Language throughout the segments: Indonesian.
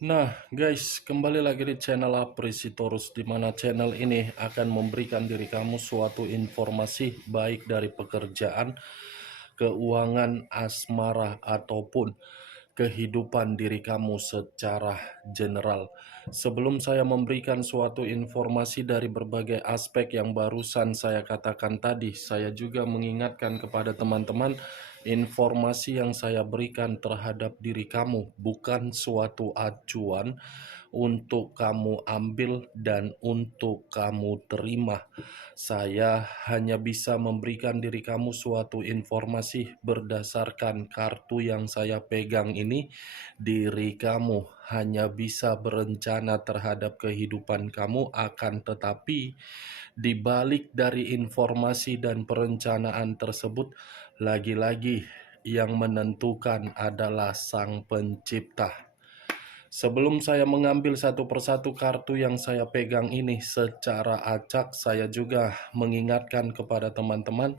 Nah, guys, kembali lagi di channel Apresitorus, di mana channel ini akan memberikan diri kamu suatu informasi baik dari pekerjaan, keuangan, asmara, ataupun kehidupan diri kamu secara general. Sebelum saya memberikan suatu informasi dari berbagai aspek yang barusan saya katakan tadi, saya juga mengingatkan kepada teman-teman, informasi yang saya berikan terhadap diri kamu bukan suatu acuan untuk kamu ambil dan untuk kamu terima. Saya hanya bisa memberikan diri kamu suatu informasi berdasarkan kartu yang saya pegang ini. Diri kamu hanya bisa berencana terhadap kehidupan kamu, akan tetapi di balik dari informasi dan perencanaan tersebut, lagi-lagi yang menentukan adalah Sang Pencipta. Sebelum saya mengambil satu persatu kartu yang saya pegang ini secara acak, saya juga mengingatkan kepada teman-teman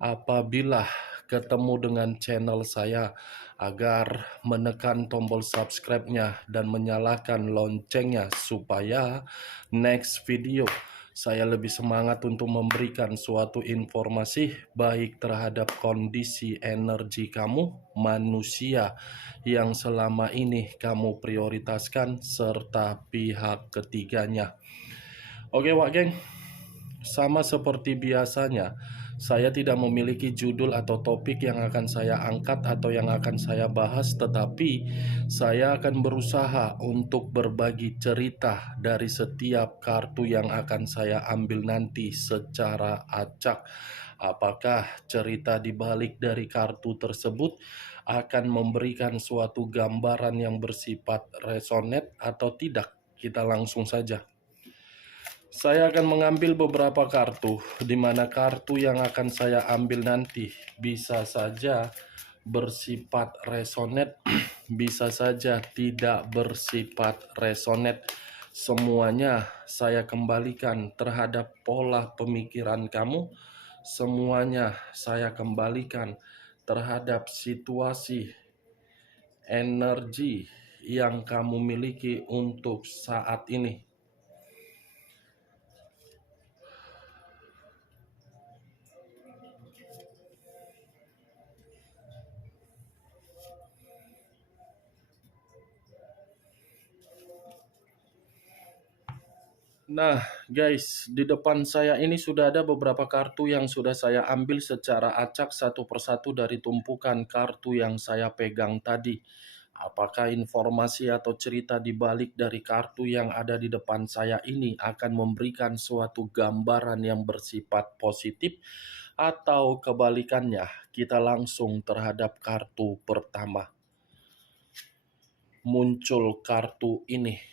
apabila ketemu dengan channel saya agar menekan tombol subscribe-nya dan menyalakan loncengnya supaya next video saya lebih semangat untuk memberikan suatu informasi baik terhadap kondisi energi kamu, manusia yang selama ini kamu prioritaskan, serta pihak ketiganya. Oke Wak Geng, sama seperti biasanya, saya tidak memiliki judul atau topik yang akan saya angkat atau yang akan saya bahas, tetapi saya akan berusaha untuk berbagi cerita dari setiap kartu yang akan saya ambil nanti secara acak. Apakah cerita di balik dari kartu tersebut akan memberikan suatu gambaran yang bersifat resonate atau tidak? Kita langsung saja. Saya akan mengambil beberapa kartu, di mana kartu yang akan saya ambil nanti bisa saja bersifat resonate, bisa saja tidak bersifat resonate. Semuanya saya kembalikan terhadap pola pemikiran kamu, semuanya saya kembalikan terhadap situasi energi yang kamu miliki untuk saat ini. Nah, guys, di depan saya ini sudah ada beberapa kartu yang sudah saya ambil secara acak satu persatu dari tumpukan kartu yang saya pegang tadi. Apakah informasi atau cerita di balik dari kartu yang ada di depan saya ini akan memberikan suatu gambaran yang bersifat positif atau kebalikannya? Kita langsung terhadap kartu pertama. Muncul kartu ini.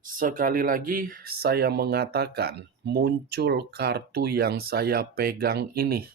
Sekali lagi saya mengatakan muncul kartu yang saya pegang ini,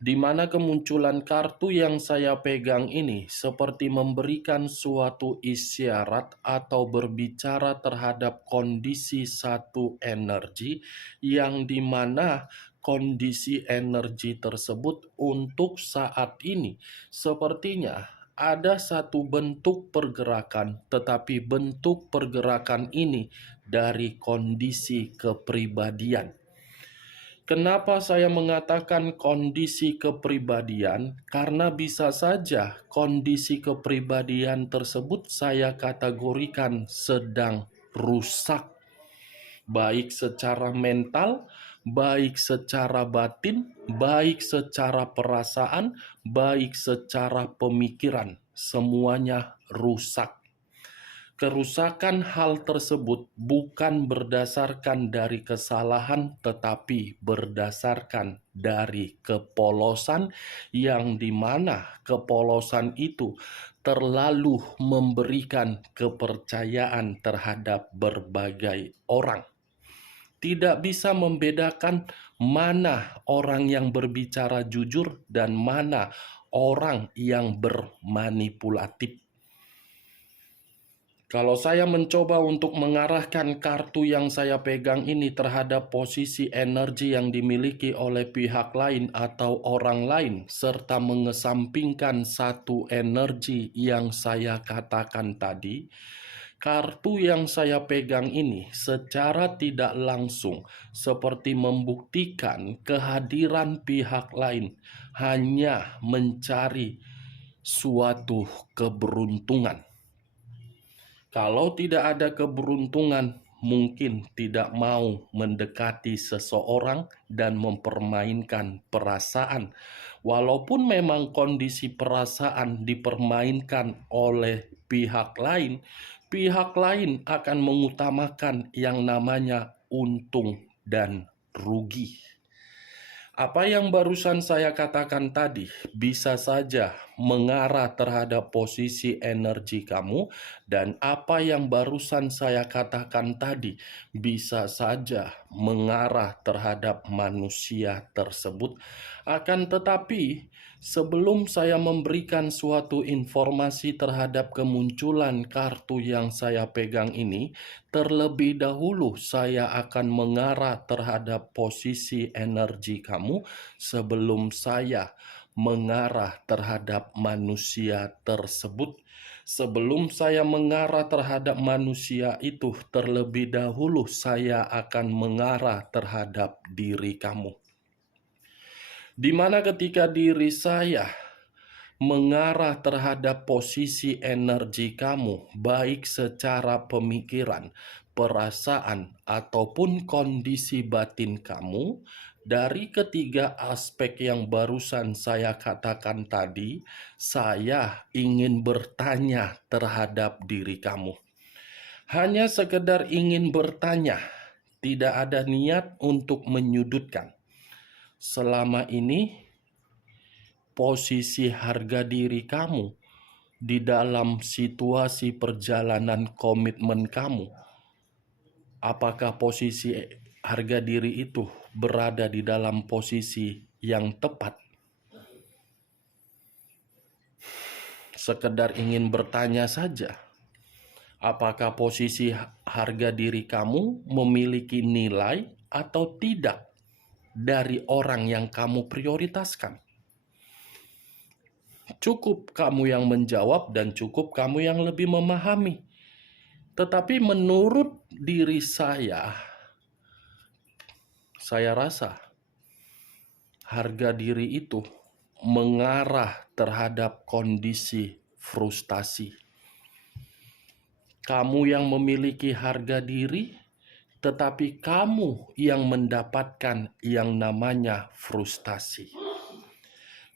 di mana kemunculan kartu yang saya pegang ini seperti memberikan suatu isyarat atau berbicara terhadap kondisi satu energi yang dimana kondisi energi tersebut untuk saat ini sepertinya ada satu bentuk pergerakan, tetapi bentuk pergerakan ini dari kondisi kepribadian. Kenapa saya mengatakan kondisi kepribadian? Karena bisa saja kondisi kepribadian tersebut saya kategorikan sedang rusak, baik secara mental, baik secara batin, baik secara perasaan, baik secara pemikiran. Semuanya rusak. Kerusakan hal tersebut bukan berdasarkan dari kesalahan, tetapi berdasarkan dari kepolosan, yang dimana kepolosan itu terlalu memberikan kepercayaan terhadap berbagai orang. Tidak bisa membedakan mana orang yang berbicara jujur dan mana orang yang bermanipulatif. Kalau saya mencoba untuk mengarahkan kartu yang saya pegang ini terhadap posisi energi yang dimiliki oleh pihak lain atau orang lain, serta mengesampingkan satu energi yang saya katakan tadi, Kartu yang saya pegang ini secara tidak langsung seperti membuktikan kehadiran pihak lain hanya mencari suatu keberuntungan. Kalau tidak ada keberuntungan, mungkin tidak mau mendekati seseorang dan mempermainkan perasaan. Walaupun memang kondisi perasaan dipermainkan oleh pihak lain akan mengutamakan yang namanya untung dan rugi. Apa yang barusan saya katakan tadi bisa saja mengarah terhadap posisi energi kamu, dan apa yang barusan saya katakan tadi bisa saja mengarah terhadap manusia tersebut. Akan tetapi, sebelum saya memberikan suatu informasi terhadap kemunculan kartu yang saya pegang ini, terlebih dahulu saya akan mengarah terhadap posisi energi kamu sebelum saya mengarah terhadap manusia tersebut. Sebelum saya mengarah terhadap manusia itu, terlebih dahulu saya akan mengarah terhadap diri kamu. Di mana ketika diri saya mengarah terhadap posisi energi kamu, baik secara pemikiran, perasaan, ataupun kondisi batin kamu, dari ketiga aspek yang barusan saya katakan tadi, saya ingin bertanya terhadap diri kamu. Hanya sekedar ingin bertanya, tidak ada niat untuk menyudutkan. Selama ini, posisi harga diri kamu di dalam situasi perjalanan komitmen kamu, apakah posisi harga diri itu berada di dalam posisi yang tepat? Sekedar ingin bertanya saja, apakah posisi harga diri kamu memiliki nilai atau tidak dari orang yang kamu prioritaskan? Cukup kamu yang menjawab dan cukup kamu yang lebih memahami. Tetapi menurut diri saya rasa harga diri itu mengarah terhadap kondisi frustasi. Kamu yang memiliki harga diri, tetapi kamu yang mendapatkan yang namanya frustasi.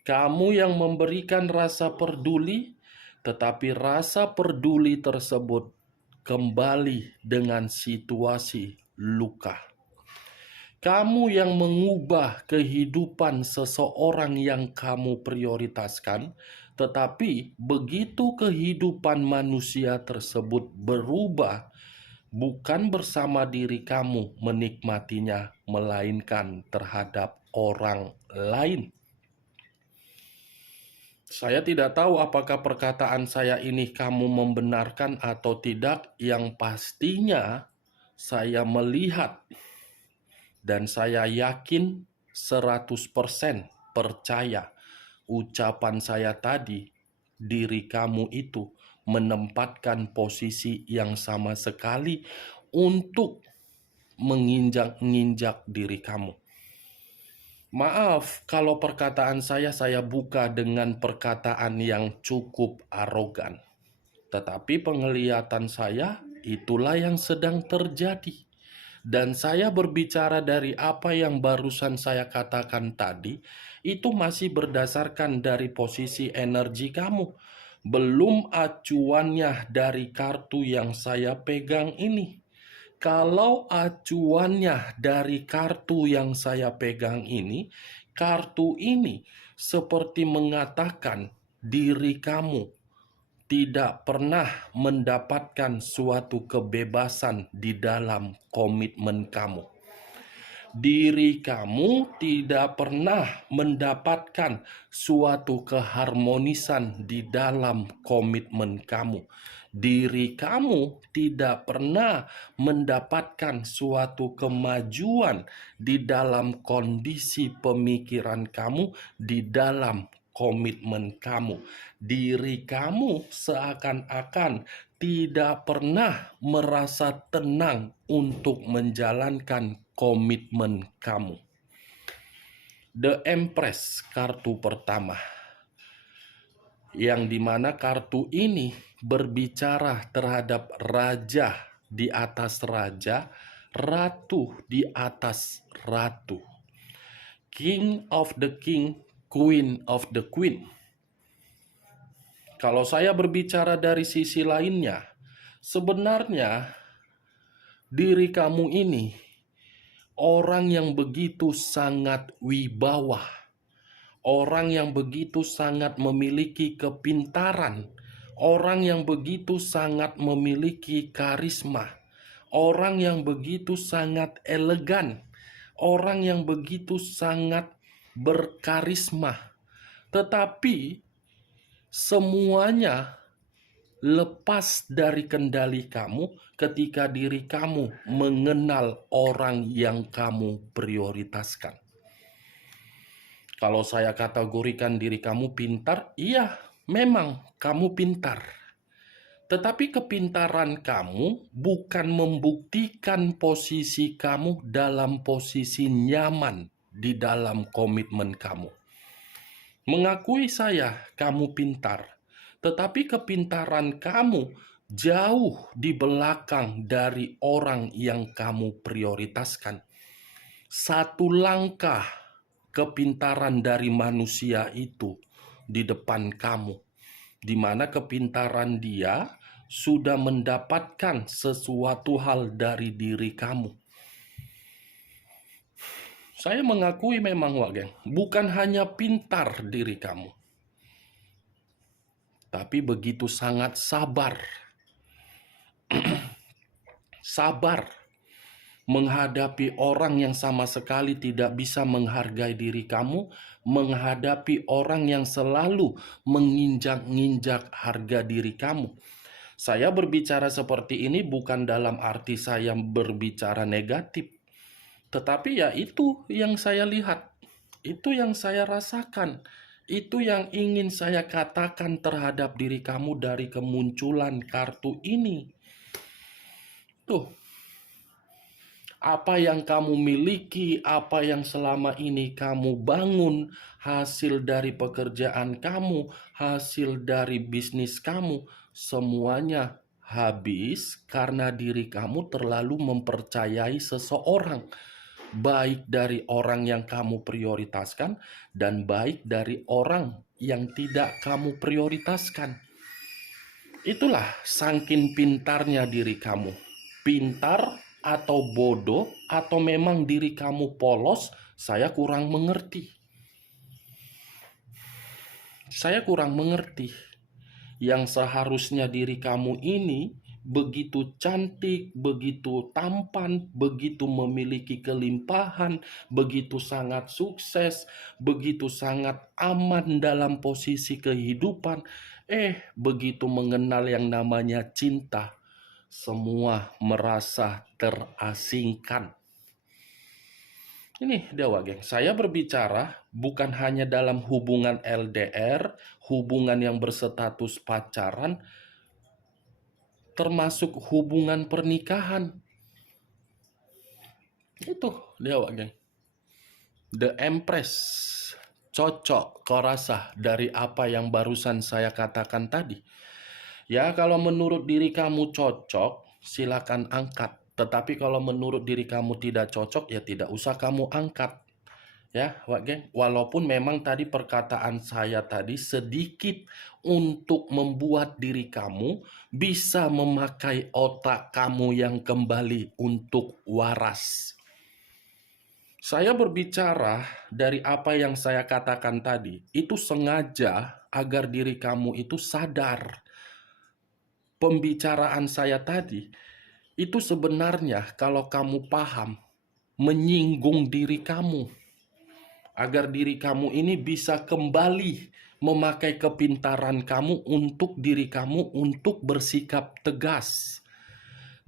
Kamu yang memberikan rasa peduli, tetapi rasa peduli tersebut kembali dengan situasi luka. Kamu yang mengubah kehidupan seseorang yang kamu prioritaskan, tetapi begitu kehidupan manusia tersebut berubah, bukan bersama diri kamu menikmatinya, melainkan terhadap orang lain. Saya tidak tahu apakah perkataan saya ini kamu membenarkan atau tidak. Yang pastinya saya melihat dan saya yakin 100% percaya ucapan saya tadi, diri kamu itu menempatkan posisi yang sama sekali untuk menginjak-injak diri kamu. Maaf kalau perkataan saya buka dengan perkataan yang cukup arogan. Tetapi penglihatan saya itulah yang sedang terjadi. Dan saya berbicara dari apa yang barusan saya katakan tadi, itu masih berdasarkan dari posisi energi kamu. Belum acuannya dari kartu yang saya pegang ini. Kalau acuannya dari kartu yang saya pegang ini, kartu ini seperti mengatakan diri kamu tidak pernah mendapatkan suatu kebebasan di dalam komitmen kamu. Diri kamu tidak pernah mendapatkan suatu keharmonisan di dalam komitmen kamu. Diri kamu tidak pernah mendapatkan suatu kemajuan di dalam kondisi pemikiran kamu, di dalam komitmen kamu. Diri kamu seakan-akan tidak pernah merasa tenang untuk menjalankan komitmen kamu. The Empress, kartu pertama, yang dimana kartu ini berbicara terhadap raja di atas raja, ratu di atas ratu, king of the king, queen of the queen. Kalau saya berbicara dari sisi lainnya, sebenarnya diri kamu ini orang yang begitu sangat wibawa, orang yang begitu sangat memiliki kepintaran, orang yang begitu sangat memiliki karisma, orang yang begitu sangat elegan, orang yang begitu sangat berkarisma. Tetapi semuanya lepas dari kendali kamu ketika diri kamu mengenal orang yang kamu prioritaskan. Kalau saya kategorikan diri kamu pintar, iya, memang kamu pintar. Tetapi kepintaran kamu bukan membuktikan posisi kamu dalam posisi nyaman di dalam komitmen kamu. Mengakui saya, kamu pintar, tetapi kepintaran kamu jauh di belakang dari orang yang kamu prioritaskan. Satu langkah kepintaran dari manusia itu di depan kamu, di mana kepintaran dia sudah mendapatkan sesuatu hal dari diri kamu. Saya mengakui memang, Wak Geng, bukan hanya pintar diri kamu, tapi begitu sangat sabar. Sabar menghadapi orang yang sama sekali tidak bisa menghargai diri kamu, menghadapi orang yang selalu menginjak-injak harga diri kamu. Saya berbicara seperti ini bukan dalam arti saya berbicara negatif, tetapi ya itu yang saya lihat, itu yang saya rasakan, itu yang ingin saya katakan terhadap diri kamu dari kemunculan kartu ini. Tuh, apa yang kamu miliki, apa yang selama ini kamu bangun, hasil dari pekerjaan kamu, hasil dari bisnis kamu, semuanya habis karena diri kamu terlalu mempercayai seseorang. Baik dari orang yang kamu prioritaskan dan baik dari orang yang tidak kamu prioritaskan. Itulah saking pintarnya diri kamu. Pintar atau bodoh atau memang diri kamu polos, saya kurang mengerti. Saya kurang mengerti. Yang seharusnya diri kamu ini begitu cantik, begitu tampan, begitu memiliki kelimpahan, begitu sangat sukses, begitu sangat aman dalam posisi kehidupan. Begitu mengenal yang namanya cinta, semua merasa terasingkan. Ini Dewa Geng, saya berbicara bukan hanya dalam hubungan LDR, hubungan yang berstatus pacaran, termasuk hubungan pernikahan. Itu Dewa Geng. The Empress. Cocok kau rasa dari apa yang barusan saya katakan tadi? Ya, kalau menurut diri kamu cocok, silakan angkat. Tetapi kalau menurut diri kamu tidak cocok, ya tidak usah kamu angkat. Ya, Wak Geng, walaupun memang tadi perkataan saya tadi sedikit untuk membuat diri kamu bisa memakai otak kamu yang kembali untuk waras. Saya berbicara dari apa yang saya katakan tadi, itu sengaja agar diri kamu itu sadar. Pembicaraan saya tadi itu sebenarnya kalau kamu paham, menyinggung diri kamu. Agar diri kamu ini bisa kembali memakai kepintaran kamu untuk diri kamu untuk bersikap tegas.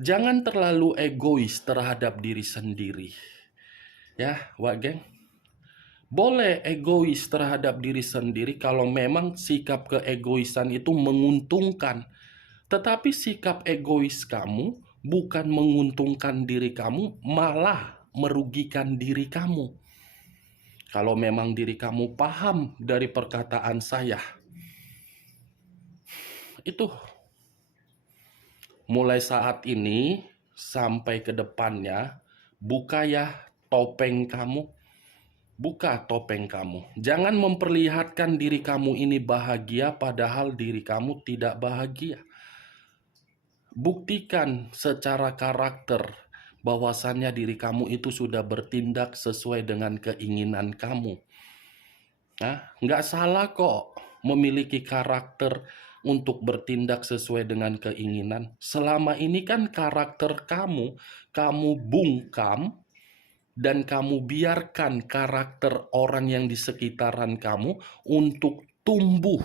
Jangan terlalu egois terhadap diri sendiri. Ya, Wak Geng. Boleh egois terhadap diri sendiri kalau memang sikap keegoisan itu menguntungkan. Tetapi sikap egois kamu bukan menguntungkan diri kamu, malah merugikan diri kamu. Kalau memang diri kamu paham dari perkataan saya, itu mulai saat ini sampai ke depannya, buka ya topeng kamu, buka topeng kamu. Jangan memperlihatkan diri kamu ini bahagia padahal diri kamu tidak bahagia. Buktikan secara karakter bahwasannya diri kamu itu sudah bertindak sesuai dengan keinginan kamu. Nah, nggak salah kok memiliki karakter untuk bertindak sesuai dengan keinginan. Selama ini kan karakter kamu bungkam dan kamu biarkan karakter orang yang di sekitaran kamu untuk tumbuh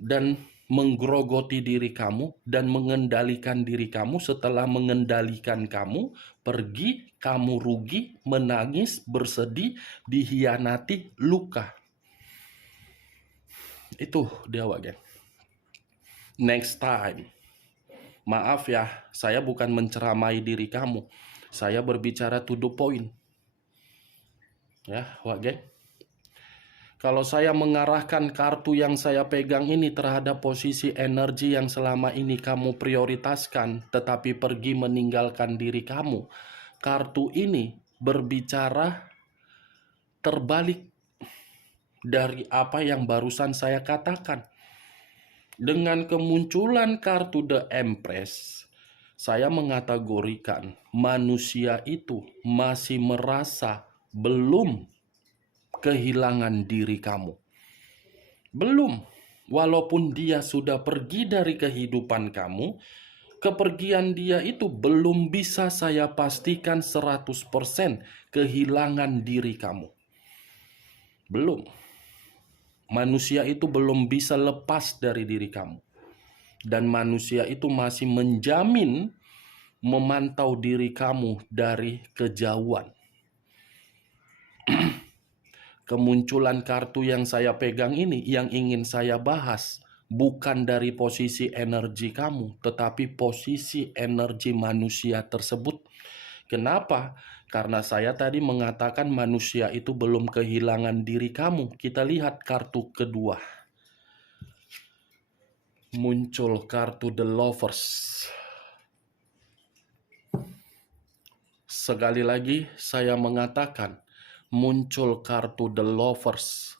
dan menggerogoti diri kamu dan mengendalikan diri kamu. Setelah mengendalikan kamu, pergi, kamu rugi, menangis, bersedih, dihianati, luka. Itu dia, Wak. Next time. Maaf ya, saya bukan menceramai diri kamu. Saya berbicara to the point. Ya, Wak. Kalau saya mengarahkan kartu yang saya pegang ini terhadap posisi energi yang selama ini kamu prioritaskan, tetapi pergi meninggalkan diri kamu, kartu ini berbicara terbalik dari apa yang barusan saya katakan. Dengan kemunculan kartu The Empress, saya mengategorikan manusia itu masih merasa belum kehilangan diri kamu. Belum. Walaupun dia sudah pergi dari kehidupan kamu, kepergian dia itu belum bisa saya pastikan 100% kehilangan diri kamu. Belum. Manusia itu belum bisa lepas dari diri kamu. Dan manusia itu masih menjamin memantau diri kamu dari kejauhan. Kemunculan kartu yang saya pegang ini yang ingin saya bahas bukan dari posisi energi kamu, tetapi posisi energi manusia tersebut. Kenapa? Karena saya tadi mengatakan manusia itu belum kehilangan diri kamu. Kita lihat kartu kedua. Muncul kartu The Lovers. Sekali lagi saya mengatakan muncul kartu The Lovers,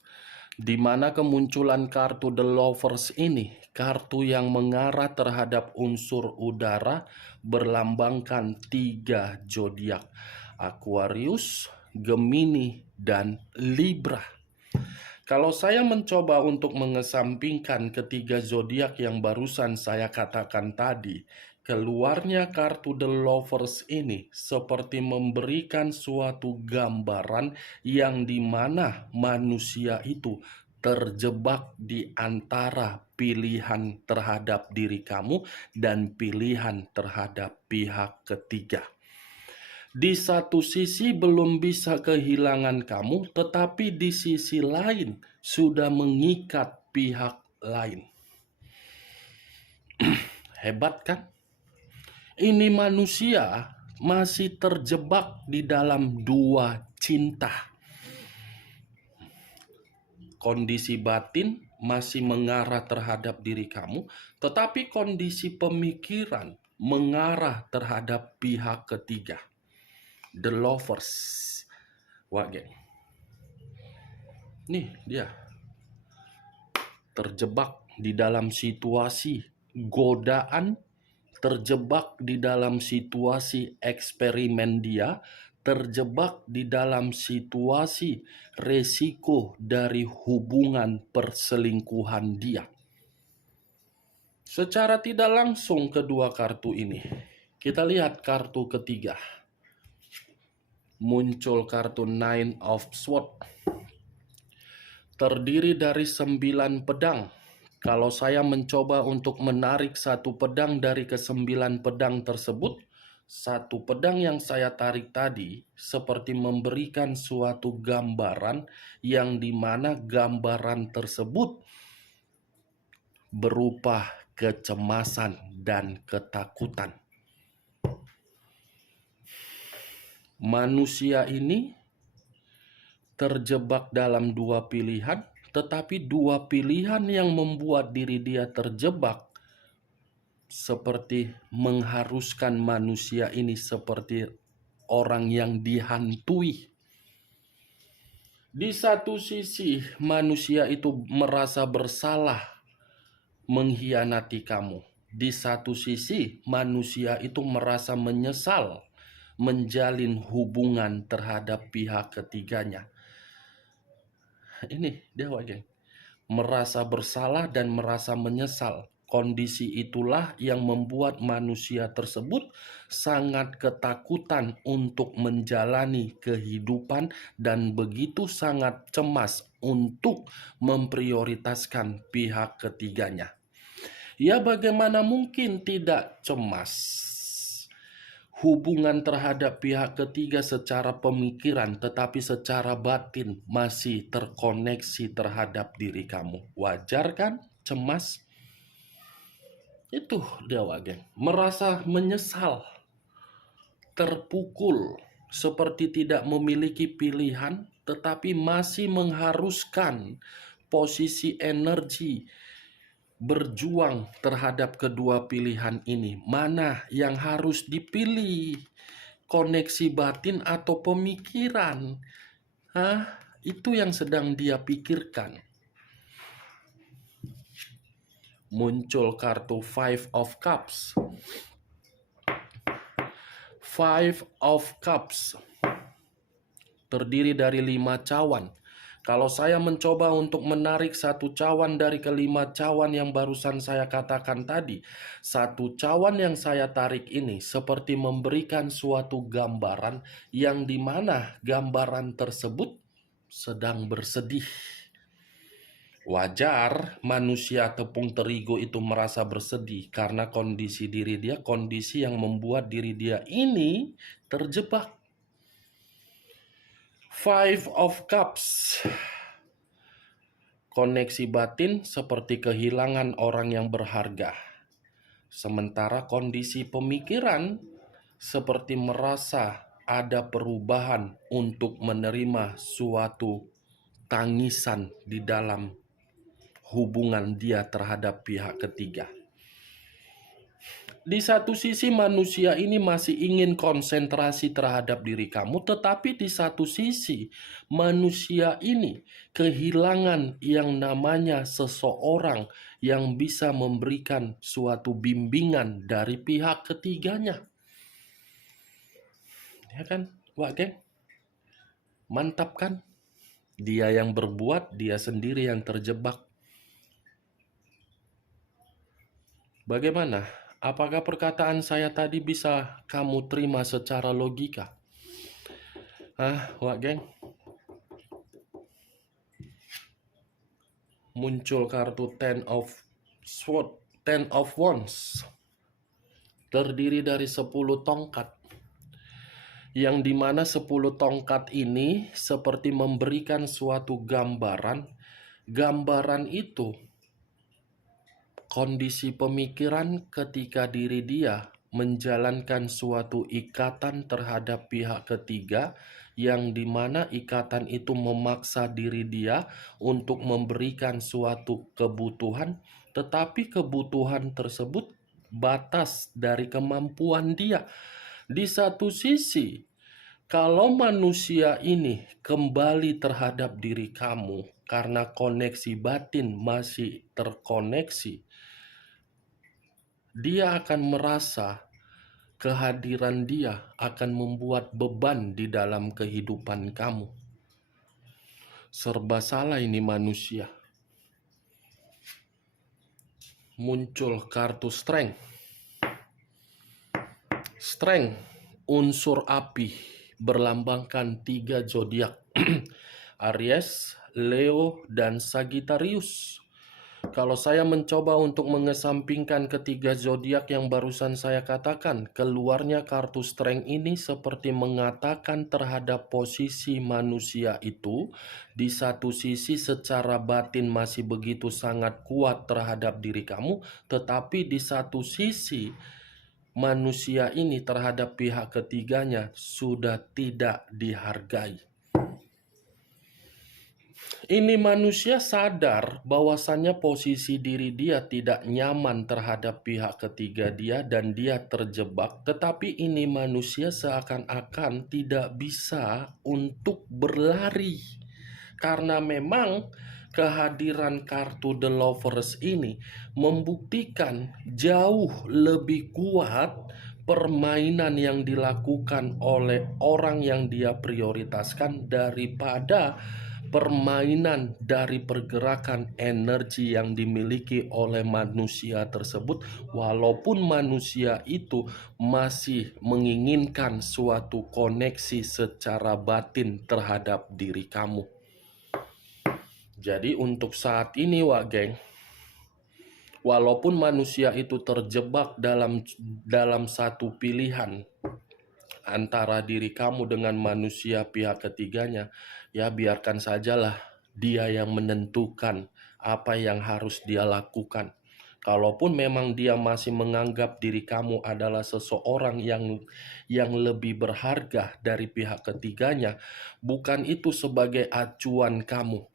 di mana kemunculan kartu The Lovers ini, kartu yang mengarah terhadap unsur udara, berlambangkan 3 zodiak: Aquarius, Gemini, dan Libra. Kalau saya mencoba untuk mengesampingkan ketiga zodiak yang barusan saya katakan tadi, keluarnya kartu The Lovers ini seperti memberikan suatu gambaran yang dimana manusia itu terjebak di antara pilihan terhadap diri kamu dan pilihan terhadap pihak ketiga. Di satu sisi belum bisa kehilangan kamu, tetapi di sisi lain sudah mengikat pihak lain. Hebat kan? Ini manusia masih terjebak di dalam 2 cinta. Kondisi batin masih mengarah terhadap diri kamu, tetapi kondisi pemikiran mengarah terhadap pihak ketiga. The Lovers. Wah, geng. Nih dia. Terjebak di dalam situasi godaan, terjebak di dalam situasi eksperimen dia, terjebak di dalam situasi resiko dari hubungan perselingkuhan dia. Secara tidak langsung kedua kartu ini. Kita lihat kartu ketiga. Muncul kartu Nine of Swords. Terdiri dari 9 pedang. Kalau saya mencoba untuk menarik satu pedang dari ke-9 pedang tersebut, satu pedang yang saya tarik tadi seperti memberikan suatu gambaran yang dimana gambaran tersebut berupa kecemasan, dan ketakutan. Manusia ini terjebak dalam dua pilihan, tetapi dua pilihan yang membuat diri dia terjebak seperti mengharuskan manusia ini seperti orang yang dihantui. Di satu sisi, manusia itu merasa bersalah mengkhianati kamu. Di satu sisi, manusia itu merasa menyesal menjalin hubungan terhadap pihak ketiganya. Ini dia, geng. Merasa bersalah dan merasa menyesal. Kondisi itulah yang membuat manusia tersebut sangat ketakutan untuk menjalani kehidupan dan begitu sangat cemas untuk memprioritaskan pihak ketiganya. Ya, bagaimana mungkin tidak cemas? Hubungan terhadap pihak ketiga secara pemikiran tetapi secara batin masih terkoneksi terhadap diri kamu. Wajar kan cemas? Itu dia, geng. Merasa menyesal, terpukul, seperti tidak memiliki pilihan tetapi masih mengharuskan posisi energi berjuang terhadap kedua pilihan ini. Mana yang harus dipilih? Koneksi batin atau pemikiran? Itu yang sedang dia pikirkan. Muncul kartu Five of Cups. Five of Cups terdiri dari 5 cawan. Kalau saya mencoba untuk menarik satu cawan dari kelima cawan yang barusan saya katakan tadi, satu cawan yang saya tarik ini seperti memberikan suatu gambaran yang dimana gambaran tersebut sedang bersedih. Wajar manusia tepung terigu itu merasa bersedih karena kondisi diri dia, kondisi yang membuat diri dia ini terjebak. Five of Cups. Koneksi batin seperti kehilangan orang yang berharga. Sementara kondisi pemikiran seperti merasa ada perubahan untuk menerima suatu tangisan di dalam hubungan dia terhadap pihak ketiga. Di satu sisi manusia ini masih ingin konsentrasi terhadap diri kamu, tetapi di satu sisi manusia ini kehilangan yang namanya seseorang yang bisa memberikan suatu bimbingan dari pihak ketiganya. Ya kan, geng? Mantap kan? Dia yang berbuat, dia sendiri yang terjebak. Bagaimana? Apakah perkataan saya tadi bisa kamu terima secara logika? Geng? Muncul kartu Ten of Wands. Terdiri dari 10 tongkat. Yang dimana 10 tongkat ini seperti memberikan suatu gambaran. Gambaran itu kondisi pemikiran ketika diri dia menjalankan suatu ikatan terhadap pihak ketiga, yang dimana ikatan itu memaksa diri dia untuk memberikan suatu kebutuhan, tetapi kebutuhan tersebut batas dari kemampuan dia. Di satu sisi, kalau manusia ini kembali terhadap diri kamu karena koneksi batin masih terkoneksi, dia akan merasa kehadiran dia akan membuat beban di dalam kehidupan kamu. Serba salah ini manusia. Muncul kartu Strength. Strength, unsur api, berlambangkan 3 zodiak. Aries, Leo, dan Sagittarius. Kalau saya mencoba untuk mengesampingkan ketiga zodiak yang barusan saya katakan, keluarnya kartu Strength ini seperti mengatakan terhadap posisi manusia itu, di satu sisi secara batin masih begitu sangat kuat terhadap diri kamu, tetapi di satu sisi manusia ini terhadap pihak ketiganya sudah tidak dihargai. Ini manusia sadar bahwasannya posisi diri dia tidak nyaman terhadap pihak ketiga dia dan dia terjebak, tetapi ini manusia seakan-akan tidak bisa untuk berlari. Karena memang kehadiran kartu The Lovers ini membuktikan jauh lebih kuat permainan yang dilakukan oleh orang yang dia prioritaskan daripada permainan dari pergerakan energi yang dimiliki oleh manusia tersebut, walaupun manusia itu masih menginginkan suatu koneksi secara batin terhadap diri kamu. Jadi untuk saat ini, Wak Geng, walaupun manusia itu terjebak dalam satu pilihan antara diri kamu dengan manusia pihak ketiganya, ya biarkan sajalah dia yang menentukan apa yang harus dia lakukan. Kalaupun memang dia masih menganggap diri kamu adalah seseorang yang lebih berharga dari pihak ketiganya, bukan itu sebagai acuan kamu.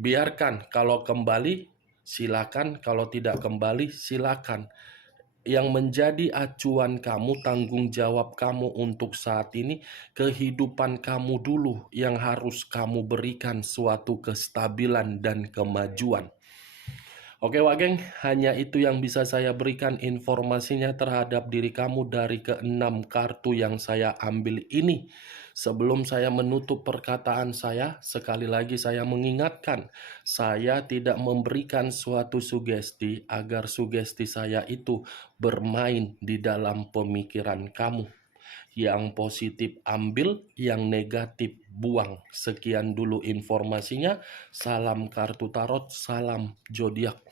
Biarkan, kalau kembali silakan, kalau tidak kembali silakan. Yang menjadi acuan kamu, tanggung jawab kamu untuk saat ini, kehidupan kamu dulu yang harus kamu berikan suatu kestabilan dan kemajuan. Oke Wak Geng, hanya itu yang bisa saya berikan informasinya terhadap diri kamu dari ke-6 kartu yang saya ambil ini. Sebelum saya menutup perkataan saya, sekali lagi saya mengingatkan, saya tidak memberikan suatu sugesti agar sugesti saya itu bermain di dalam pemikiran kamu. Yang positif ambil, yang negatif buang. Sekian dulu informasinya. Salam kartu tarot, salam zodiak.